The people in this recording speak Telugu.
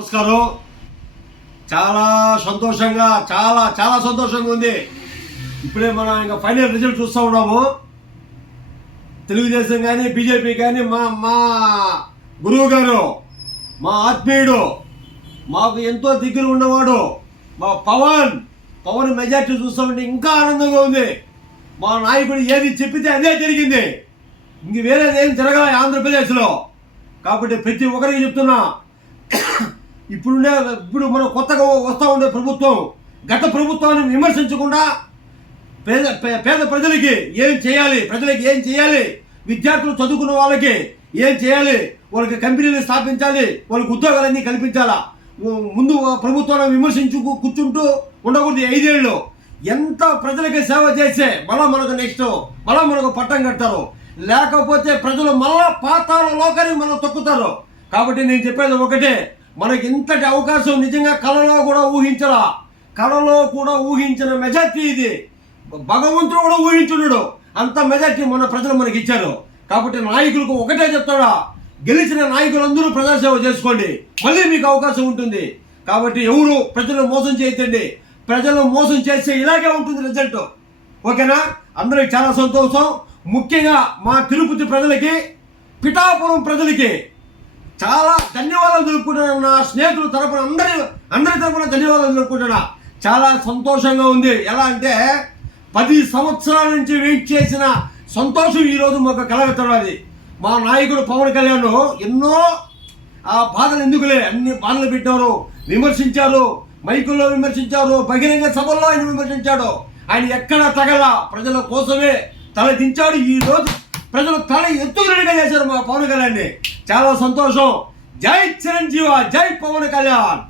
నమస్కారం. చాలా సంతోషంగా చాలా చాలా సంతోషంగా ఉంది. ఇప్పుడే మనం ఇంకా ఫైనల్ రిజల్ట్ చూస్తూ ఉన్నాము. తెలుగుదేశం కానీ బీజేపీ కానీ మా మా గురువు గారు, మా ఆత్మీయుడు, మాకు ఎంతో దగ్గర ఉన్నవాడు మా పవన్ మెజార్టీ చూస్తూ ఉంటే ఇంకా ఆనందంగా ఉంది. మా నాయకుడు ఏది చెప్పితే అదే జరిగింది. ఇంక వేరేది ఏం జరగాల ఆంధ్రప్రదేశ్లో. కాబట్టి ప్రతి ఒక్కరికి చెప్తున్నా, ఇప్పుడు మనం కొత్తగా వస్తూ ఉండే ప్రభుత్వం గత ప్రభుత్వాన్ని విమర్శించకుండా పేద ప్రజలకి ఏం చేయాలి, ప్రజలకి ఏం చేయాలి, విద్యార్థులు చదువుకున్న వాళ్ళకి ఏం చేయాలి, వాళ్ళకి కంపెనీలు స్థాపించాలి, వాళ్ళకి ఉద్యోగాలన్నీ కల్పించాలా. ముందు ప్రభుత్వాన్ని విమర్శించు కూర్చుంటూ ఉండకూడదు. 5 ఏళ్ళు ఎంత ప్రజలకి సేవ చేస్తే మళ్ళా మనకు పట్టం కడతారు. లేకపోతే ప్రజలు మళ్ళా పాతాల లోకానికి మనం తొక్కుతారు. కాబట్టి నేను చెప్పేది ఒకటే, మనకి ఇంతటి అవకాశం నిజంగా కళలో కూడా ఊహించిన మెజార్టీ ఇది. భగవంతుడు కూడా ఊహించున్నాడు. అంత మెజార్టీ మన ప్రజలు మనకి ఇచ్చారు. కాబట్టి నాయకులకు ఒకటే చెప్తాడా, గెలిచిన నాయకులందరూ ప్రజాసేవ చేసుకోండి, మళ్ళీ మీకు అవకాశం ఉంటుంది. కాబట్టి ఎవరు ప్రజలు మోసం చేయొద్దండి. ప్రజలు మోసం చేస్తే ఇలాగే ఉంటుంది రిజల్ట్. ఓకేనా? అందరికి చాలా సంతోషం. ముఖ్యంగా మా తిరుపతి ప్రజలకి, పిఠాపురం ప్రజలకి చాలా ధన్యవాదాలు తెలుపుకుంటున్నాను. నా స్నేహితుల తరపున అందరి తరపున ధన్యవాదాలు తెలుపుకుంటున్నా. చాలా సంతోషంగా ఉంది. ఎలా అంటే 10 సంవత్సరాల నుంచి వెయిట్ చేసిన సంతోషం ఈరోజు మాకు కలగతున్నది. మా నాయకుడు పవన్ కళ్యాణ్ ఎన్నో బాధలు ఎందుకులే, అన్ని బాధలు పెట్టారు, విమర్శించారు, మైకుల్లో విమర్శించారు, బహిరంగ సభల్లో ఆయన విమర్శించాడు. ఆయన ఎక్కడ తగల ప్రజల కోసమే తల దించాడు. ఈరోజు ప్రజలు తల ఎత్తుకునేట్టుగా చేశారు మా పవన్ కళ్యాణ్ని. చాలా సంతోషం. జై చిరంజీవ, జై పవన్ కళ్యాణ్.